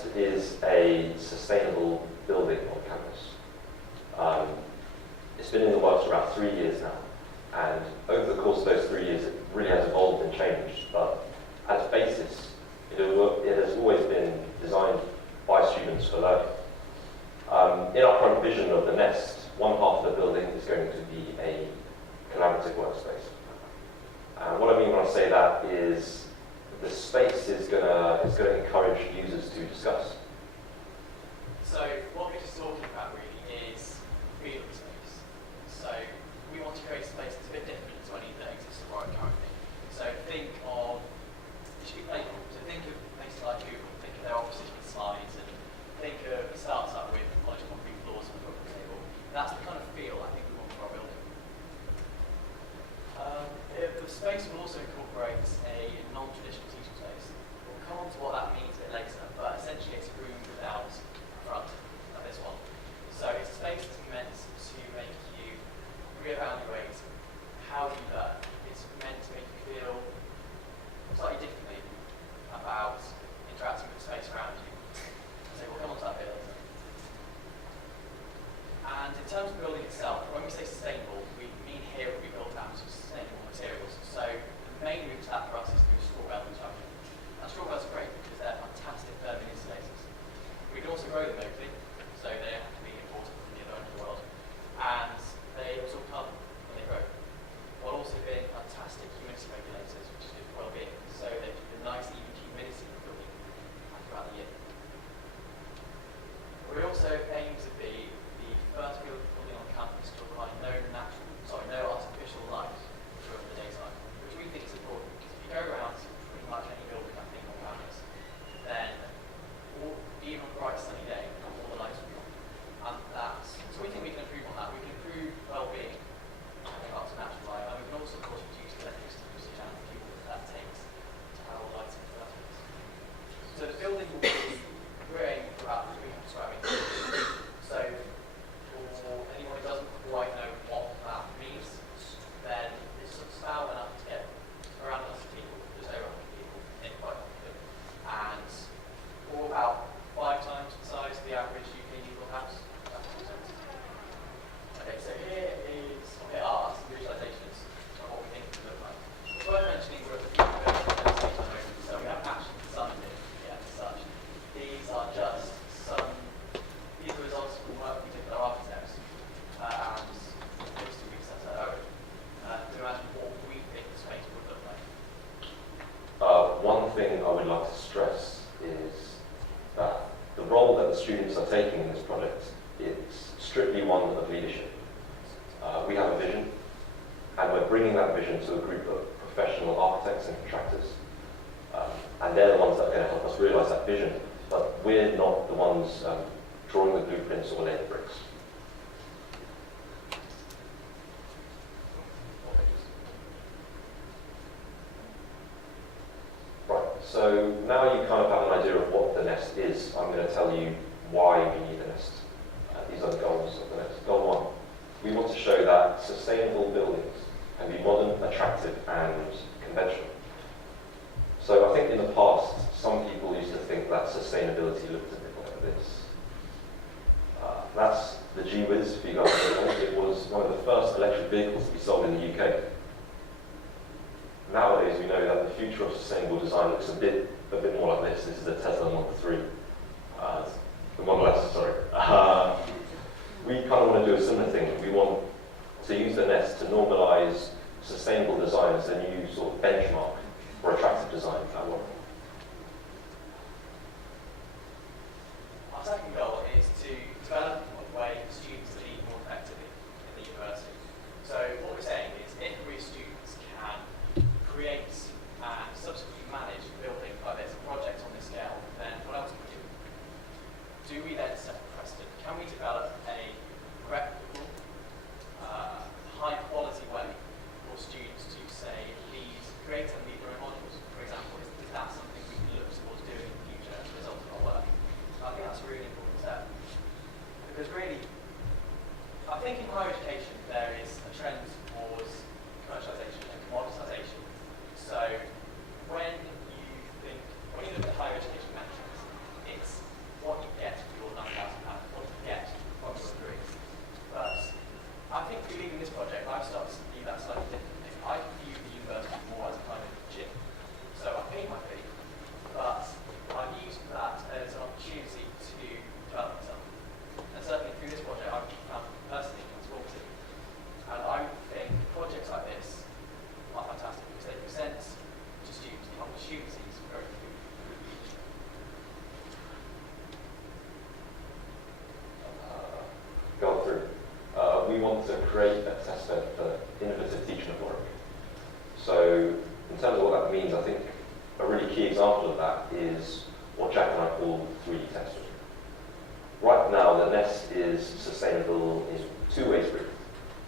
Nest is a sustainable building on campus. It's been in the works for about 3 years now, and over the course of those 3 years, it really has evolved and changed. But at its basis, it has always been designed by students for learning. In our current vision of the Nest, one half of the building is going to be a collaborative workspace. And what I mean when I say that is the space is going to encourage users to discuss. So what we're just talking about really is freedom space. So we want to create a space that's a bit different to any that exists at Warwick currently. So think of, it should be playful. So think of places like Google, think of their offices with slides, and think of a startup with polished concrete floors and a book table. That's the kind of feel I think we want for our building. The space will also incorporate a non-traditional teaching space. We'll come on to what that means a bit later, but essentially it's a room without a front, like this one. So it's a space that's meant to make you reevaluate how you learn. It's meant to make you feel slightly differently about interacting with the space around you. So we'll come on to that bit later. And in terms of the building itself, when we say sustainable, we mean here we build out sustainable materials. So the main route to that for us is through straw bale construction. Now straw bales are great because they're fantastic thermal insulators. We can also grow them locally, so they don't have to be imported from the other end of the world. And they absorb carbon when they grow, while also being fantastic humidity regulators, which is good for well-being. So they keep a nice even humidity in the building throughout the year. We also aim to be the first building on campus to apply no artificial light during the daytime, which we think is important, because if you go around to pretty much any building I think on campus, then even on a bright sunny day, all the lights will be on. And so we think we can improve on that. We can improve well-being up to natural light, and we can also, of course, reduce the electricity usage and the fuel that takes to have all the lights in the first place. So the building will be, we're aiming for about 300 square meters. So for anyone who doesn't quite know what that means, then it's about enough to get around 100 people, just over 100 people in quite quickly. And all about 5 times the size of the average UK legal house. Okay, so here are some visualizations of what we think it would look like. It's worth mentioning we're at the future moment, so we haven't actually designed it yet as such. These are just these are results from work we did with our architects and those two weeks at our own to imagine what we think the space would look like. One thing I would like to stress is that the role that the students are taking in this project is strictly one of leadership. We have a vision, and we're bringing that vision to a group of professional architects and contractors. And they're the ones that are going to help us realise that vision, but we're not the ones drawing the blueprints or laying the bricks. Right, so now you kind of have an idea of what the Nest is. I'm going to tell you why we need the Nest. These are the goals of the Nest. Goal 1, we want to show that sustainable buildings can be modern, attractive and conventional. So I think in the past, some people used to think that sustainability looked a bit like this. That's the G-Wiz, if you guys know. It was one of the first electric vehicles to be sold in the UK. Nowadays, we know that the future of sustainable design looks a bit more like this. This is the Tesla Model 3. The Model S, sorry. We kind of want to do a similar thing. We want to use the Nest to normalise sustainable design as a new sort of benchmark for attractive design at work. Our second goal is to develop a way for students to lead more effectively in the university. So what we're saying is if we students can create and subsequently manage a building like this, a project on this scale, then what else can we do? Do we then set a precedent? Can we develop a reputable, high-quality way for students to, say, create and lead their own modules, for example? Is that something we can look towards doing in the future as a result of our work? I think that's a really important step. Because really, I think in higher education there is a trend towards commercialisation and commoditisation. So when you look at higher education metrics, it's want to create a testbed for innovative teaching at Warwick. So in terms of what that means, I think a really key example of that is what Jack and I call 3D texture. Right now, the nest is sustainable in two ways, really.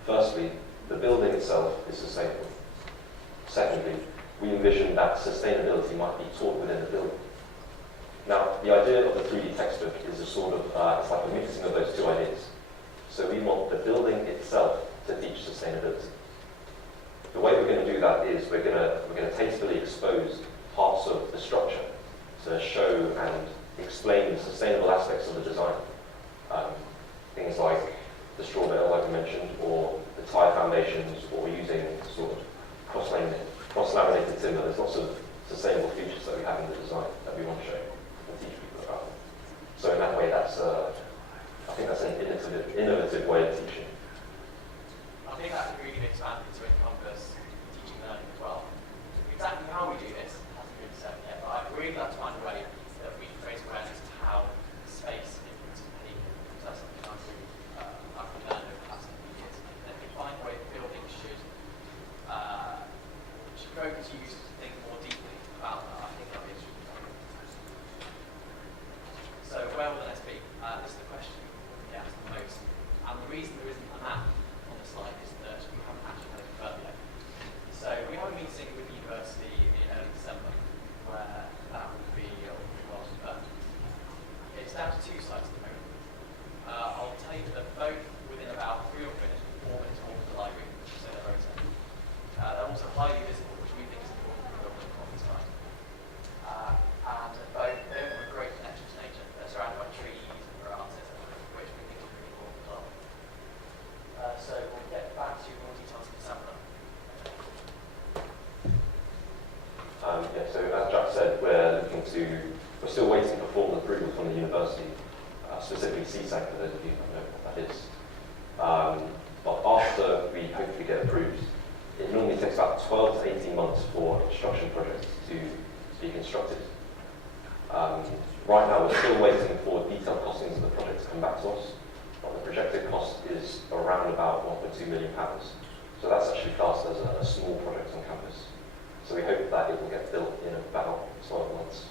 Firstly, the building itself is sustainable. Secondly, we envision that sustainability might be taught within the building. Now, the idea of the 3D textbook is a sort of, it's like a mixing of those two ideas. So we want the building itself to teach sustainability. The way we're going to do that is we're going to tastefully expose parts of the structure to show and explain the sustainable aspects of the design. Things like the straw bale, like I mentioned, or the tire foundations, or using sort of cross-laminated timber. There's lots of sustainable features that we have in the design that we want to show and teach people about. So in that way, I think that's an innovative way of teaching. I think that could really be expanded to encompass teaching and learning as well. Exactly how we do this hasn't been said yet, but I'd really like to find a way that we can raise awareness to how space influences behaviour. Because that's something I've really learned over the past few years. And if we find a way that buildings should focus users to think more deeply about that, I think that would be extremely valuable. So where will the nest be? This is the question we get asked the most. And the reason there isn't a map on the slide is that we haven't actually had it confirmed yet. So we have a meeting with the university in early December where that will be well confirmed. It's down to two sites at the moment. I'll tell you that they're both within about 3 or 4 minutes walk of the library, so they're very safe. They're also highly visible, which we think is important for building conference time. And both they have a great connection to nature. They're surrounded by trees and grass, etc., which we think is really important as well. So we'll get back to more details in December. So as Jack said, we're still waiting for formal approval from the university, specifically CSAC, for those of you who don't know what that is. But after we hopefully get approved, it normally takes about 12 to 18 months for construction projects to be constructed. Right now, we're still waiting for detailed costings of the project to come back to us. But the projected cost is around about £1.2 million. So that's actually classed as a small project on campus. So we hope that it will get built in about 12 months.